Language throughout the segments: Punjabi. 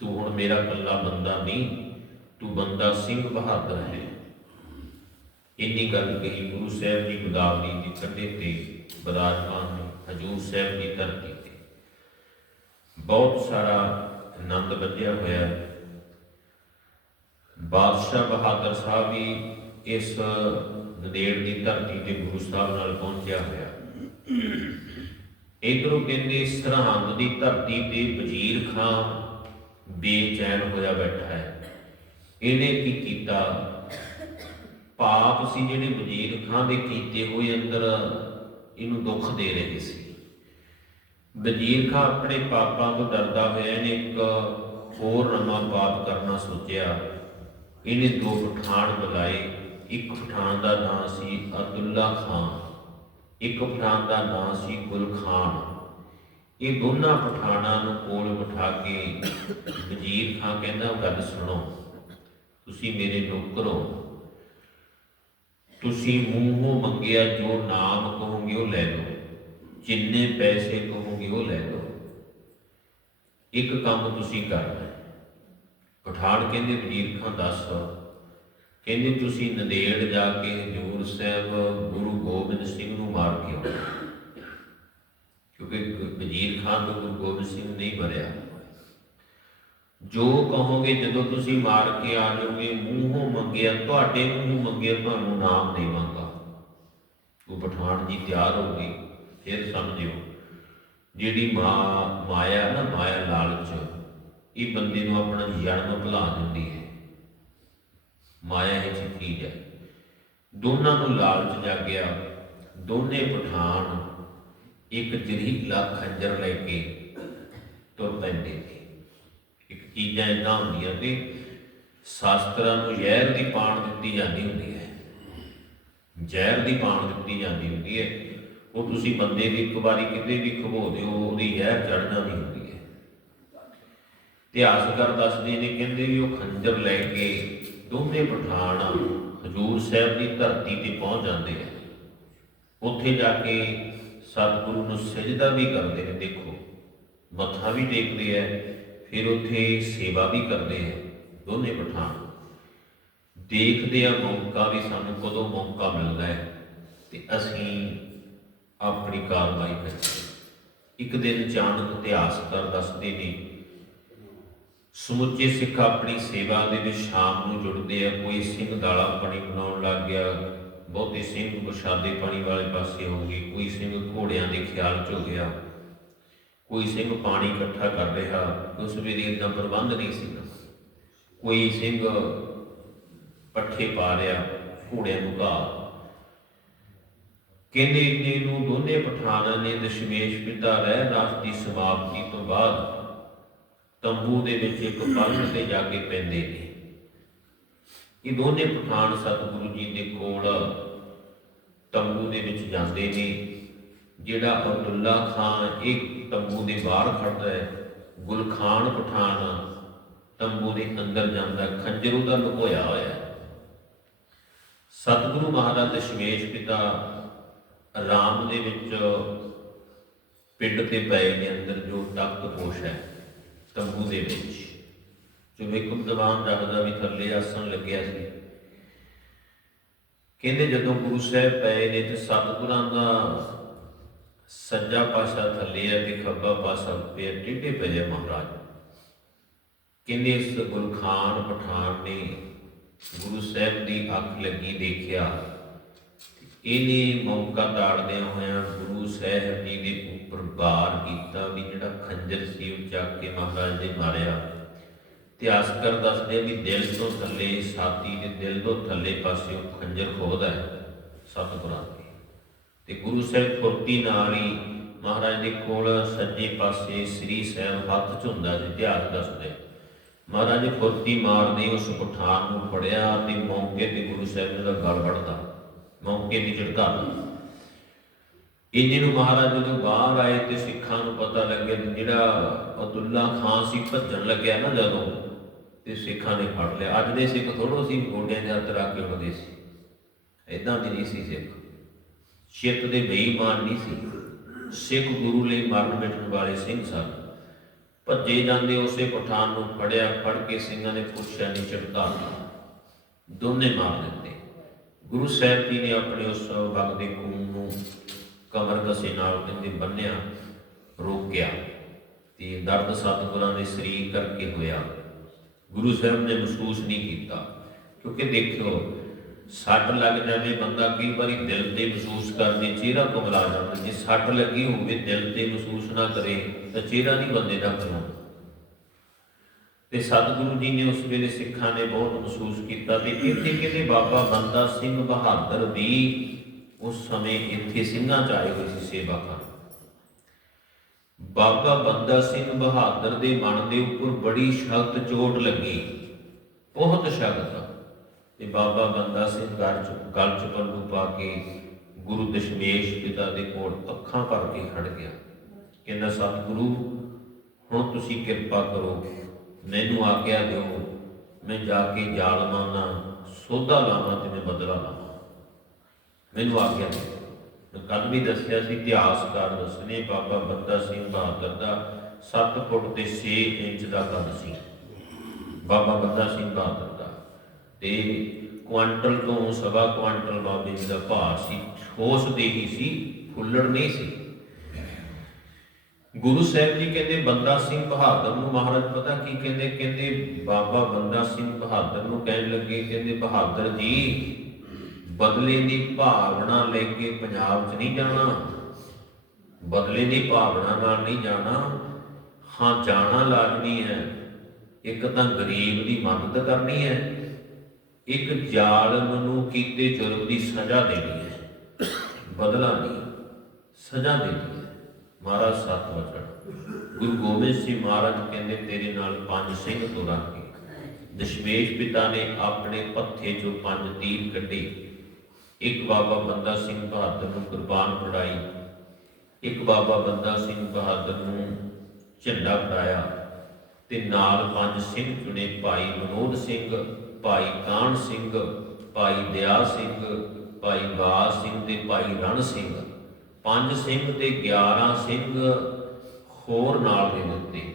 ਤੂੰ ਹੁਣ ਮੇਰਾ ਕੱਲਾ ਬੰਦਾ ਨਹੀਂ, ਤੂੰ ਬੰਦਾ ਸਿੰਘ ਬਹਾਦਰ ਹੈ। ਇੰਨੀ ਗੱਲ ਕਹੀ ਗੁਰੂ ਸਾਹਿਬ ਜੀ ਗੋਦਾਵਰੀ ਦੀ ਕੰਢੇ ਤੇ ਬਰਾਜਮਾਨ ਹਜੂਰ ਸਾਹਿਬ ਦੀ ਧਰਤੀ ਤੇ। ਬਹੁਤ ਸਾਰਾ ਆਨੰਦ ਵੱਜਿਆ ਹੋਇਆ। ਬਾਦਸ਼ਾਹ ਬਹਾਦਰ ਸਾਹਿਬ ਵੀ ਇਸ ਨਦੇੜ ਦੀ ਧਰਤੀ ਤੇ ਗੁਰੂ ਸਾਹਿਬ ਨਾਲ ਪਹੁੰਚਿਆ ਹੋਇਆ। ਇਧਰੋਂ ਕਹਿੰਦੇ ਸਰਹੰਦ ਦੀ ਧਰਤੀ ਤੇ ਵਜ਼ੀਰ ਖਾਨ ਬੇਚੈਨ ਹੋਇਆ ਬੈਠਾ ਹੈ। ਇਹਨੇ ਕੀ ਕੀਤਾ? ਪਾਪ ਸੀ ਜਿਹੜੇ ਵਜ਼ੀਰ ਖਾਨ ਦੇ ਕੀਤੇ ਹੋਏ ਅੰਦਰ ਇਹਨੂੰ ਦੁੱਖ ਦੇ ਰਹੇ ਸੀ। ਵਜ਼ੀਰ ਖਾਨ ਆਪਣੇ ਪਾਪਾਂ ਤੋਂ ਡਰਦਾ ਹੋਇਆ ਇਹਨੇ ਇੱਕ ਹੋਰ ਨਵਾਂ ਪਾਪ ਕਰਨਾ ਸੋਚਿਆ। ਇਹਨੇ ਦੋ ਪਠਾਨ ਬੁਲਾਏ। ਇੱਕ ਪਠਾਨ ਦਾ ਨਾਮ ਸੀ ਅਬਦੁੱਲਾ ਖਾਨ ਇੱਕ ਪਠਾਨ ਦਾ ਨਾਂ ਸੀ ਗੁਲਖਾਨ। ਇਹ ਦੋਨਾਂ ਪਠਾਨਾਂ ਨੂੰ ਕੋਲ ਬਿਠਾ ਕੇ ਵਜ਼ੀਰ ਖਾਨ ਕਹਿੰਦਾ ਗੱਲ ਸੁਣੋ, ਤੁਸੀਂ ਮੇਰੇ ਨੌਕਰ ਹੋ। ਤੁਸੀਂ ਮੂੰਹੋਂ ਮੰਗਿਆ ਜੋ ਨਾਮ ਕਹੋਗੇ ਉਹ ਲੈ ਲਓ, ਜਿੰਨੇ ਪੈਸੇ ਕਹੋਗੇ ਉਹ ਲੈ ਲਓ। ਇੱਕ ਕੰਮ ਤੁਸੀਂ ਕਰਨਾ ਪਠਾਨ ਕਹਿੰਦੇ, ਵਜ਼ੀਰ ਖਾਨ ਦੱਸ ਕਹਿੰਦੇ ਤੁਸੀਂ ਨੰਦੇੜ ਜਾ ਕੇ ਹਜੂਰ ਸਾਹਿਬ ਗੁਰੂ ਗੋਬਿੰਦ ਸਿੰਘ ਨੂੰ ਮਾਰ ਕੇ ਆਓ। ਕਿਉਂਕਿ ਵਜ਼ੀਰ ਖਾਨ ਤੋਂ ਗੁਰੂ ਗੋਬਿੰਦ ਸਿੰਘ ਨਹੀਂ ਮਰਿਆ। ਜੋ ਕਹੋਗੇ ਜਦੋਂ ਤੁਸੀਂ ਮਾਰ ਕੇ ਆ ਜਾਓਗੇ, ਮੂੰਹੋਂ ਮੰਗਿਆ, ਤੁਹਾਡੇ ਮੂੰਹੋਂ ਮੰਗਿਆ, ਤੁਹਾਨੂੰ ਨਾਮ ਦੇਵਾਂਗਾ। ਉਹ ਪਠਾਨ ਜੀ ਤਿਆਰ ਹੋ ਗਈ ਫਿਰ ਸਮਝਿਓ, ਜਿਹੜੀ ਮਾਂ, ਮਾਇਆ ਨਾ, ਮਾਇਆ ਲਾਲਚ, ਇਹ ਬੰਦੇ ਨੂੰ ਆਪਣਾ ਜਨਮ ਭੁਲਾ ਦਿੰਦੀ ਹੈ। ਮਾਇਆ ਇਹ ਚੀਜ਼ ਹੈ ਦੋਨਾਂ ਨੂੰ ਲਾਲਚ ਜਾਗਿਆ, ਦੋਨੇ ਪਠਾਨ ਇੱਕ ਜ਼ਹਿਰੀਲਾ ਖੰਜਰ ਲੈ ਕੇ ਤੁਰ ਪੈਂਦੇ ਨੇ ਇੱਕ ਚੀਜ਼ਾਂ ਇਦਾਂ ਹੁੰਦੀਆਂ ਕਿ ਸ਼ਾਸਤਰਾਂ ਨੂੰ ਜ਼ਹਿਰ ਦੀ ਪਾਣ ਦਿੱਤੀ ਜਾਂਦੀ ਹੁੰਦੀ ਹੈ। ਜ਼ਹਿਰ ਦੀ ਪਾਣ ਦਿੱਤੀ ਜਾਂਦੀ ਹੁੰਦੀ ਹੈ। ਉਹ ਤੁਸੀਂ ਬੰਦੇ ਦੀ ਇੱਕ ਵਾਰੀ ਕਿਤੇ ਵੀ ਖਬੋ ਦਿਓ, ਉਹਦੀ ਜ਼ਹਿਰ ਚੜ ਜਾਂਦੀ ਹੁੰਦੀ ਹੈ। ਇਤਿਹਾਸਕਾਰ ਦੱਸਦੇ ਨੇ, ਕਹਿੰਦੇ ਵੀ ਉਹ ਖੰਜਰ ਲੈ ਕੇ ਦੋਨੇ ਪਠਾਨ ਹਜੂਰ ਸਾਹਿਬ ਦੀ ਧਰਤੀ ਤੇ ਪਹੁੰਚ ਜਾਂਦੇ ਆ। ਉੱਥੇ ਜਾ ਕੇ ਸਤਿਗੁਰੂ ਨੂੰ ਸਜਦਾ ਵੀ ਕਰਦੇ ਨੇ, ਦੇਖੋ। ਮੱਥਾ ਵੀ ਟੇਕਦੇ ਆ, ਫਿਰ ਉੱਥੇ ਸੇਵਾ ਵੀ ਕਰਦੇ ਆ ਦੋਨੇ ਪਠਾਨ ਦੇਖਦੇ ਆ ਮੌਕਾ ਵੀ ਸਾਨੂੰ ਕਦੋਂ ਮੌਕਾ ਮਿਲਦਾ ਹੈ ਤੇ ਅਸੀਂ ਆਪਣੀ ਕਾਰਵਾਈ ਕਰਦੇ ਇੱਕ ਦਿਨ ਅਚਾਨਕ ਇਤਿਹਾਸਕਾਰ ਦੱਸਦੇ ਨੇ ਸਮੁੱਚੇ ਸਿੱਖ ਆਪਣੀ ਸੇਵਾ ਦੇ ਵਿੱਚ ਸ਼ਾਮ ਨੂੰ ਜੁੜਦੇ ਆ। ਕੋਈ ਸਿੰਘ ਦਾਲਾ ਪਾਣੀ ਬਣਾਉਣ ਲੱਗ ਗਿਆ, ਬਹੁਤੇ ਸਿੰਘ ਪ੍ਰਸ਼ਾਦੇ ਪਾਣੀ ਵਾਲੇ ਪਾਸੇ ਹੋ ਗਏ ਕੋਈ ਸਿੰਘ ਘੋੜਿਆਂ ਦੇ ਖਿਆਲ ਚ ਹੋ ਗਿਆ ਕੋਈ ਸਿੰਘ ਪਾਣੀ ਇਕੱਠਾ ਕਰ ਰਿਹਾ, ਉਸ ਵੇਲੇ ਇਦਾਂ ਪ੍ਰਬੰਧ ਨਹੀਂ ਸੀ। ਕੋਈ ਸਿੰਘ ਪੱਠੇ ਪਾ ਰਿਹਾ, ਘੋੜਿਆਂ ਨੂੰ ਘਾਹ ਕਹਿੰਦੇ, ਇੰਨੇ ਨੂੰ ਦੋਨੇ ਪਠਾਨਾਂ ਨੇ ਦਸ਼ਮੇਸ਼ ਪਿਤਾ ਰਹਿ ਰਾਸ ਦੀ ਸਮਾਪਤੀ ਤੋਂ ਬਾਅਦ ਤੰਬੂ ਦੇ ਵਿੱਚ ਇੱਕ ਪਲੰਗ ਤੇ ਜਾ ਕੇ ਪੈਂਦੇ ਨੇ। ਇਹ ਦੋਨੇ ਪਠਾਨ ਸਤਿਗੁਰੂ ਜੀ ਦੇ ਕੋਲ ਤੰਬੂ ਦੇ ਵਿੱਚ ਜਾਂਦੇ ਨੇ। ਜਿਹੜਾ ਅਬਦੁੱਲਾ ਖਾਨ ਇੱਕ ਤੰਬੂ ਦੇ ਬਾਹਰ ਖੜਦਾ ਹੈ, ਗੁਲਖਾਨ ਪਠਾਨ ਤੰਬੂ ਦੇ ਅੰਦਰ ਜਾਂਦਾ, ਖੰਜਰ ਉਹਦਾ ਲੁਕੋਇਆ ਹੋਇਆ ਹੈ। ਸਤਿਗੁਰੂ ਮਹਾਰਾਜ ਦਸ਼ਮੇਸ਼ ਪਿਤਾ ਰਾਮ ਦੇ ਵਿੱਚ ਪਿੰਡ ਤੇ ਪਏ ਨੇ ਅੰਦਰ, ਜੋ ਤਖਤ ਪੋਸ਼ ਹੈ। ਤੰਬੂ ਦੇ ਵਿੱਚ। ਜਿਵੇਂ ਇੱਕ ਰੱਖਦਾ ਵੀ ਥੱਲੇ ਆਸਣ ਲੱਗਿਆ ਸੀ। ਕਹਿੰਦੇ ਜਦੋਂ ਗੁਰੂ ਸਾਹਿਬ ਪਏ ਨੇ ਤੇ ਸਤਿਗੁਰਾਂ ਦਾ ਸੱਜਾ ਪਾਸਾ ਥੱਲੇ ਹੈ ਤੇ ਖੱਬਾ ਪਾਸਾ ਉੱਤੇ ਟਿੱਡੇ ਪਏ ਮਹਾਰਾਜ। ਕਹਿੰਦੇ ਇਸ ਗੁਲਖਾਨ ਪਠਾਨ ਨੇ ਗੁਰੂ ਸਾਹਿਬ ਦੀ ਅੱਖ ਲੱਗੀ ਦੇਖਿਆ। ਇਹਨੇ ਮੌਕਾ ਤਾੜਦਿਆਂ ਹੋਇਆਂ ਗੁਰੂ ਸਾਹਿਬ ਜੀ ਦੇ ਉੱਪਰ ਕੀਤਾ ਵੀ ਜਿਹੜਾ ਖੰਜਰ ਸੀ ਉਹ ਚੱਕ ਕੇ ਮਹਾਰਾਜ ਨੇ ਮਾਰਿਆ। ਇਤਿਹਾਸਕਾਰ ਦੱਸਦੇ ਵੀ ਦਿਲ ਤੋਂ ਥੱਲੇ ਛਾਤੀ ਦੇ ਦਿਲ ਤੋਂ ਥੱਲੇ ਪਾਸੇ ਖੰਜਰ ਖੋਦਾ ਹੈ, ਸਤਿਗੁਰਾਂ ਦੇ। ਤੇ ਗੁਰੂ ਸਾਹਿਬ ਫੁਰਤੀ ਨਾਲ ਹੀ ਮਹਾਰਾਜ ਦੇ ਕੋਲ ਸੱਜੇ ਪਾਸੇ ਸ੍ਰੀ ਸਾਹਿਬ ਹੱਥ ਚ ਹੁੰਦਾ ਸੀ, ਇਤਿਹਾਸ ਦੱਸਦੇ ਮਹਾਰਾਜ ਨੇ ਫੁਰਤੀ ਮਾਰਦੇ ਉਸ ਪਠਾਨ ਨੂੰ ਫੜਿਆ ਤੇ ਮੌਕੇ ਤੇ ਗੁਰੂ ਸਾਹਿਬ ਨੇ ਦਾ ਗਲ ਵੜਦਾ ਮੌਕੇ ਦੀ ਝਟਕਾ ਇੰਨੇ ਨੂੰ ਮਹਾਰਾਜ ਜਦੋਂ ਬਾਹਰ ਆਏ ਤੇ ਸਿੱਖਾਂ ਨੂੰ ਪਤਾ ਲੱਗਿਆ ਕਿ ਜਿਹੜਾ ਅਬਦੁੱਲਾ ਖਾਨ ਸੀ ਭੱਜਣ ਲੱਗਿਆ ਨਾ ਜਦੋਂ, ਤੇ ਸਿੱਖਾਂ ਨੇ ਫੜ ਲਿਆ। ਅੱਜ ਦੇ ਸਿੱਖ ਥੋੜੋ ਸੀ, ਗੋਡਿਆਂ ਦੇ ਹੱਥ ਕੇ ਉੱਠਦੇ ਸੀ। ਇਦਾਂ ਦੀ ਨਹੀਂ ਸੀ ਸਿੱਖ। ਚਿੱਤ ਦੇ ਬੇਈਮਾਨ ਨਹੀਂ ਸੀ। ਸਿੱਖ ਗੁਰੂ ਲਈ ਮਰਨ ਮਿਟਣ ਵਾਲੇ ਸਿੰਘ ਸਨ। ਭੱਜੇ ਜਾਂਦੇ ਉਸੇ ਪਠਾਨ ਨੂੰ ਫੜਿਆ, ਫੜ ਕੇ ਸਿੰਘਾਂ ਨੇ ਪੁੱਛਿਆ ਨਹੀਂ ਝਟਕਾ ਦੋਨੇ ਮਾਰ ਦਿੱਤੇ। ਗੁਰੂ ਸਾਹਿਬ ਜੀ ਨੇ ਆਪਣੇ ਉਸ ਵਗ ਦੇ ਖੂਨ ਨੂੰ ਕਮਰ ਕਸੇ ਨਾਲ ਕਹਿੰਦੇ ਬੰਨਿਆ ਰੋਕਿਆ ਤੇ ਦਰਦ ਸਤਿਗੁਰਾਂ ਦੇ ਸਰੀਰ ਕਰਕੇ ਹੋਇਆ। ਗੁਰੂ ਸਾਹਿਬ ਨੇ ਮਹਿਸੂਸ ਨਹੀਂ ਕੀਤਾ। ਕਿਉਂਕਿ ਦੇਖਿਓ, ਸੱਟ ਲੱਗ ਜਾਵੇ ਬੰਦਾ, ਕਈ ਵਾਰੀ ਦਿਲ ਤੇ ਮਹਿਸੂਸ ਕਰਦੇ, ਚਿਹਰਾ ਕੁਮਲਾ ਜਾਂਦਾ। ਜੇ ਸੱਟ ਲੱਗੀ ਹੋਵੇ, ਦਿਲ ਤੇ ਮਹਿਸੂਸ ਨਾ ਕਰੇ, ਤਾਂ ਚਿਹਰਾ ਨਹੀਂ ਬੰਦੇ ਦਾ ਕਰਨਾ ਤੇ ਸਤਿਗੁਰੂ ਜੀ ਨੇ ਉਸ ਵੇਲੇ ਸਿੱਖਾਂ ਨੇ ਬਹੁਤ ਮਹਿਸੂਸ ਕੀਤਾ। ਤੇ ਇੱਥੇ ਕਹਿੰਦੇ ਬਾਬਾ ਬੰਦਾ ਸਿੰਘ ਬਹਾਦਰ ਵੀ ਉਸ ਸਮੇਂ ਇੱਥੇ ਸਿੰਘਾਂ ਚ ਆਏ ਹੋਏ ਸੀ ਸੇਵਾ ਕਰਨ ਬਾਬਾ ਬੰਦਾ ਸਿੰਘ ਬਹਾਦਰ ਦੇ ਮਨ ਦੇ ਉੱਪਰ ਬੜੀ ਸ਼ਕਤ ਚੋਟ ਲੱਗੀ। ਬਹੁਤ ਸ਼ਕਤ। ਤੇ ਬਾਬਾ ਬੰਦਾ ਸਿੰਘ ਗਲ ਚ ਗਲ ਚ ਪੱਲੂ ਪਾ ਕੇ ਗੁਰੂ ਦਸ਼ਮੇਸ਼ ਪਿਤਾ ਦੇ ਕੋਲ ਅੱਖਾਂ ਭਰ ਕੇ ਖੜ ਗਿਆ। ਕਹਿੰਦਾ, ਸਤਿਗੁਰੂ, ਹੁਣ ਤੁਸੀਂ ਕਿਰਪਾ ਕਰੋ। ਮੈਨੂੰ ਆਗਿਆ ਦਿਓ, ਮੈਂ ਜਾ ਕੇ ਜ਼ਾਲਮਾਂ ਨਾਲ ਸੋਧਾ ਲਾਵਾਂ ਤੇ ਮੈਂ ਬਦਲਾ ਲਾਵਾਂ। ਮੈਨੂੰ ਆਗਿਆ ਦਿਓ ਕੱਲ ਵੀ ਦੱਸਿਆ ਸੀ ਇਤਿਹਾਸਕਾਰ ਦੱਸਨੇ ਬਾਬਾ ਬੰਦਾ ਸਿੰਘ ਬਹਾਦਰ ਦਾ 7 ਫੁੱਟ ਤੇ 6 ਇੰਚ ਦਾ ਕੱਦ ਸੀ। ਬਾਬਾ ਬੰਦਾ ਸਿੰਘ ਬਹਾਦਰ ਦਾ। ਤੇ ਕੁਆਂਟਲ ਤੋਂ ਸਵਾ ਕੁਆਂਟਲ ਬਾਬੇ ਜੀ ਦਾ ਭਾਰ ਸੀ, ਠੋਸ ਦੇਹੀ ਸੀ, ਫੁੱਲੜ ਨਹੀਂ ਸੀ। ਗੁਰੂ ਸਾਹਿਬ ਜੀ ਕਹਿੰਦੇ, ਬੰਦਾ ਸਿੰਘ ਬਹਾਦਰ ਨੂੰ ਮਹਾਰਾਜ ਪਤਾ ਕੀ ਕਹਿੰਦੇ? ਕਹਿੰਦੇ, ਬਾਬਾ ਬੰਦਾ ਸਿੰਘ ਬਹਾਦਰ ਨੂੰ ਕਹਿਣ ਲੱਗੇ, ਕਹਿੰਦੇ, ਬਹਾਦਰ ਜੀ ਬਦਲੇ ਦੀ ਭਾਵਨਾ ਲੈ ਕੇ ਪੰਜਾਬ 'ਚ ਨਹੀਂ ਜਾਣਾ, ਬਦਲੇ ਦੀ ਭਾਵਨਾ ਨਾਲ ਨਹੀਂ ਜਾਣਾ, ਹਾਂ ਜਾਣਾ ਲਾਜ਼ਮੀ ਹੈ। ਇੱਕ ਤਾਂ ਗਰੀਬ ਦੀ ਮਦਦ ਕਰਨੀ ਹੈ, ਇੱਕ ਜ਼ਾਲਮ ਨੂੰ ਕੀਤੇ ਜੁਰਮ ਦੀ ਸਜ਼ਾ ਦੇਣੀ ਹੈ, ਬਦਲਾ ਨਹੀਂ, ਸਜ਼ਾ ਦੇਣੀ ਹੈ। ਮਹਾਰਾਜ ਸਤ ਵਚਨ। ਗੁਰੂ ਗੋਬਿੰਦ ਸਿੰਘ ਮਹਾਰਾਜ ਕਹਿੰਦੇ, ਤੇਰੇ ਨਾਲ ਪੰਜ ਸਿੰਘ ਤੁਰਾਂਗੇ। ਦਸ਼ਮੇਸ਼ ਪਿਤਾ ਨੇ ਆਪਣੇ ਪੱਥੇ ਚੋਂ ਪੰਜ ਤੀਰ ਕੱਢੇ। ਇੱਕ ਬਾਬਾ ਬੰਦਾ ਸਿੰਘ ਬਹਾਦਰ ਨੂੰ ਕੁਰਬਾਨ ਫੜਾਈ। ਇੱਕ ਬਾਬਾ ਬੰਦਾ ਸਿੰਘ ਬਹਾਦਰ ਨੂੰ ਝੰਡਾ ਫੜਾਇਆ ਤੇ ਨਾਲ ਪੰਜ ਸਿੰਘ ਚੁਣੇ, ਭਾਈ ਮਨੋਦ ਸਿੰਘ, ਭਾਈ ਕਾਹਨ ਸਿੰਘ, ਭਾਈ ਦਿਆ ਸਿੰਘ, ਭਾਈ ਬਾਸ ਸਿੰਘ ਤੇ ਭਾਈ ਰਣ ਸਿੰਘ। ਪੰਜ ਸਿੰਘ ਤੇ 11 ਸਿੰਘ ਹੋਰ ਨਾਲ ਦੇ ਦਿੱਤੇ।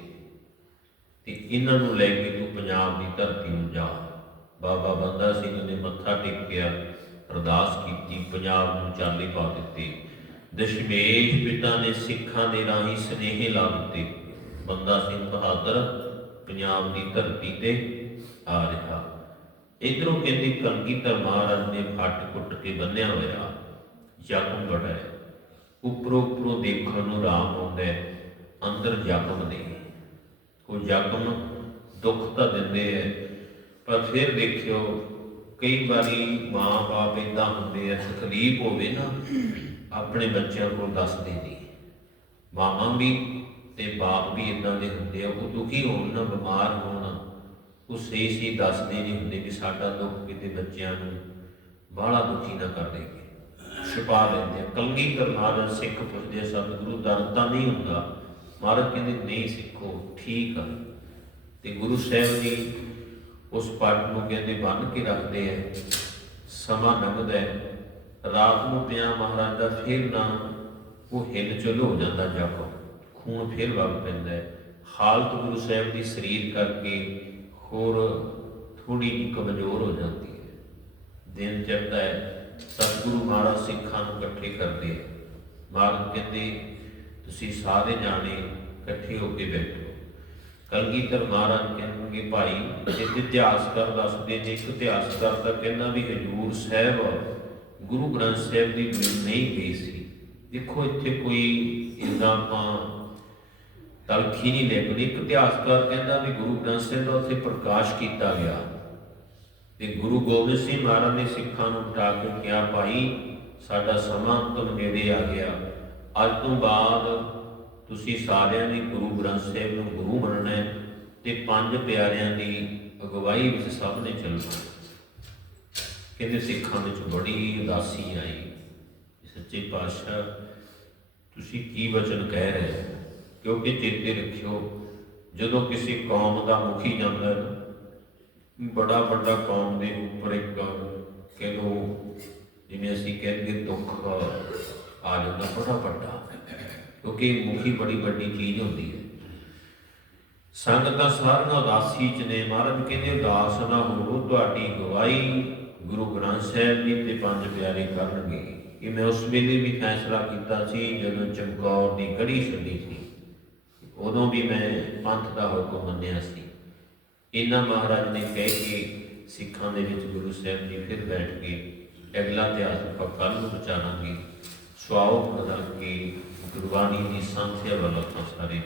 ਤੇ ਇਹਨਾਂ ਨੂੰ ਲੈ ਕੇ ਤੂੰ ਪੰਜਾਬ ਦੀ ਧਰਤੀ ਨੂੰ ਜਾ। ਬਾਬਾ ਬੰਦਾ ਸਿੰਘ ਨੇ ਮੱਥਾ ਟੇਕਿਆ। ਅਰਦਾਸ ਕੀਤੀ ਪੰਜਾਬ ਨੂੰ ਚਾਲੇ ਪਾ ਦਿੱਤੇ। ਦਸ਼ਮੇਸ਼ ਪਿਤਾ ਨੇ ਸਿੱਖਾਂ ਦੇ ਰਾਹੀਂ ਸਨੇਹੇ ਲਾ ਦਿੱਤੇ। ਬੰਦਾ ਸਿੰਘ ਬਹਾਦਰ ਪੰਜਾਬ ਦੀ ਧਰਤੀ ਤੇ ਆ ਰਿਹਾ। ਇਧਰੋਂ ਕਹਿੰਦੀ ਕਲਗੀਧਰ ਮਹਾਰਾਜ ਨੇ ਫੱਟ ਕੁੱਟ ਕੇ ਬੰਨਿਆ ਹੋਇਆ। ਜ਼ਖਮ ਬੜਾ ਹੈ। ਉੱਪਰੋਂ ਉਪਰੋਂ ਦੇਖਣ ਨੂੰ ਰਾਮ ਆਉਂਦਾ ਅੰਦਰ ਜ਼ਖਮ ਨਹੀਂ। ਉਹ ਜ਼ਖਮ ਦੁੱਖ ਤਾਂ ਦਿੰਦੇ ਐ ਪਰ ਫਿਰ ਦੇਖਿਓ ਕਈ ਵਾਰੀ ਮਾਂ-ਬਾਪ ਇਦਾਂ ਹੁੰਦੇ ਆ ਤਕਲੀਫ ਹੋਵੇ ਨਾ ਆਪਣੇ ਬੱਚਿਆਂ ਕੋਲ ਦੱਸਦੇ ਨਹੀਂ ਮਾਮਾ ਵੀ ਤੇ ਬਾਪ ਵੀ ਇਦਾਂ ਦੇ ਹੁੰਦੇ ਆ ਉਹ ਦੁਖੀ ਹੋਣ ਨਾ ਬਿਮਾਰ ਹੋਣ ਉਹ ਸਹੀ ਸਹੀ ਦੱਸਦੇ ਨਹੀਂ ਹੁੰਦੇ ਕਿ ਸਾਡਾ ਦੁੱਖ ਕਿਤੇ ਬੱਚਿਆਂ ਨੂੰ ਬਾਹਲਾ ਦੁਖੀ ਨਾ ਕਰ ਦੇਵੇ। ਛੁਪਾ ਲੈਂਦੇ ਆ। ਕਲਗੀ ਕਰਨਾਰ ਸਿੱਖ ਪੁੱਛਦੇ ਆ, ਸਤਿਗੁਰੂ ਦਰਦ ਤਾਂ ਨਹੀਂ ਹੁੰਦਾ। ਮਹਾਰਾਜ ਕਹਿੰਦੇ ਨਹੀਂ ਸਿੱਖੋ ਠੀਕ ਆ। ਤੇ ਗੁਰੂ ਸਾਹਿਬ ਜੀ ਉਸ ਪੱਟ ਨੂੰ ਕਹਿੰਦੇ ਬੰਨ ਕੇ ਰੱਖਦੇ ਆ। ਸਮਾਂ ਲੰਘਦਾ ਹੈ। ਰਾਤ ਨੂੰ ਪਿਆ ਮਹਾਰਾਜ ਦਾ ਫੇਰ ਨਾ ਉਹ ਹਿੱਲ ਚੁੱਲ ਹੋ ਜਾਂਦਾ ਜਾਪੋ। ਖੂਨ ਫੇਰ ਵਗ ਪੈਂਦਾ ਹੈ। ਹਾਲਤ ਗੁਰੂ ਸਾਹਿਬ ਦੀ ਸਰੀਰ ਕਰਕੇ ਹੋਰ ਥੋੜੀ ਜਿਹੀ ਕਮਜ਼ੋਰ ਹੋ ਜਾਂਦੀ ਹੈ। ਦਿਨ ਚੜ੍ਹਦਾ ਹੈ। ਸਤਿਗੁਰੂ ਮਹਾਰਾਜ ਸਿੱਖਾਂ ਨੂੰ ਇਕੱਠੇ ਕਰਦੇ ਹੈ ਮਹਾਰਾਜ ਕਹਿੰਦੇ, ਤੁਸੀਂ ਸਾਰੇ ਜਾਣੇ ਇਕੱਠੇ ਹੋ ਕੇ ਬੈਠੋ। ਕਲਗੀਧਰ ਮਹਾਰਾਜ ਕਹਿੰਦੇ ਭਾਈ ਇਹ ਇਤਿਹਾਸਕਾਰ ਦੱਸਦੇ ਨੇ ਇੱਕ ਇਤਿਹਾਸਕਾਰ ਤਾਂ ਕਹਿੰਦਾ ਵੀ ਹਜੂਰ ਸਾਹਿਬ ਗੁਰੂ ਗ੍ਰੰਥ ਸਾਹਿਬ ਦੀ ਮਿਲ ਨਹੀਂ ਗਈ ਸੀ। ਦੇਖੋ, ਇੱਥੇ ਕੋਈ ਇੰਨਾ ਆਪਾਂ ਤਲਖੀ ਨਹੀਂ ਲੈਣੀ ਇੱਕ ਇਤਿਹਾਸਕਾਰ ਕਹਿੰਦਾ ਵੀ ਗੁਰੂ ਗ੍ਰੰਥ ਸਾਹਿਬ ਦਾ ਉੱਥੇ ਪ੍ਰਕਾਸ਼ ਕੀਤਾ ਗਿਆ। ਤੇ ਗੁਰੂ ਗੋਬਿੰਦ ਸਿੰਘ ਮਹਾਰਾਜ ਨੇ ਸਿੱਖਾਂ ਨੂੰ ਉਠਾ ਕੇ ਕਿਹਾ, ਭਾਈ, ਸਾਡਾ ਸਮਾਂ ਤੁਮ ਨੇੜੇ ਆ ਗਿਆ। ਅੱਜ ਤੋਂ ਬਾਅਦ ਤੁਸੀਂ ਸਾਰਿਆਂ ਨੇ ਗੁਰੂ ਗ੍ਰੰਥ ਸਾਹਿਬ ਨੂੰ ਗੁਰੂ ਮੰਨਣਾ ਤੇ ਪੰਜ ਪਿਆਰਿਆਂ ਦੀ ਅਗਵਾਈ ਵਿੱਚ ਸਭ ਨੇ ਚੱਲਣਾ ਕਹਿੰਦੇ ਸਿੱਖਾਂ ਵਿੱਚ ਬੜੀ ਉਦਾਸੀ ਆਈ। ਸੱਚੇ ਪਾਤਸ਼ਾਹ, ਤੁਸੀਂ ਕੀ ਵਚਨ ਕਹਿ ਰਹੇ ਹੋ? ਕਿਉਂਕਿ ਚੇਤੇ ਰੱਖਿਓ, ਜਦੋਂ ਕਿਸੇ ਕੌਮ ਦਾ ਮੁਖੀ ਜਾਂਦਾ ਬੜਾ ਵੱਡਾ ਕੌਮ ਦੇ ਉੱਪਰ ਇੱਕ ਕਹਿ ਲਓ ਜਿਵੇਂ ਅਸੀਂ ਕਹਿੰਦੇ ਦੁੱਖ ਆ ਜਾਂਦਾ ਮੁਖੀ ਬੜੀ ਵੱਡੀ ਚੀਜ਼ ਹੁੰਦੀ ਹੈ। ਸੰਗਤਾਂ ਸਾਰੀਆਂ ਉਦਾਸੀ ਚ ਨੇ, ਮਹਾਰਾਜ ਕਹਿੰਦੇ, ਉਦਾਸ ਨਾ ਹੋਵੋ, ਤੁਹਾਡੀ ਗਵਾਹੀ ਗੁਰੂ ਗ੍ਰੰਥ ਸਾਹਿਬ ਜੀ ਤੇ ਪੰਜ ਪਿਆਰੇ ਕਰਨਗੇ। ਕਿ ਮੈਂ ਉਸ ਵੇਲੇ ਵੀ ਫੈਸਲਾ ਕੀਤਾ ਸੀ, ਜਦੋਂ ਚਮਕੌਰ ਦੀ ਕੜੀ ਛੱਡੀ ਸੀ। ਉਦੋਂ ਵੀ ਮੈਂ ਪੰਥ ਦਾ ਹੁਕਮ ਮੰਨਿਆ ਸੀ। ਇਹਨਾਂ ਮਹਾਰਾਜ ਨੇ ਕਹਿ ਕੇ ਸਿੱਖਾਂ ਦੇ ਵਿੱਚ ਗੁਰੂ ਸਾਹਿਬ ਜੀ ਫਿਰ ਬੈਠ ਕੇ, ਅਗਲਾ ਇਤਿਹਾਸ ਆਪਾਂ ਕੱਲ੍ਹ ਨੂੰ ਵਿਚਾਰਾਂਗੇ ਸਵਾਉ ਬਦਲ ਕੇ ਗੁਰਬਾਣੀ ਦੀ ਸੰਥਿਆ ਵੱਲ ਆਪਾਂ ਸਾਰੇ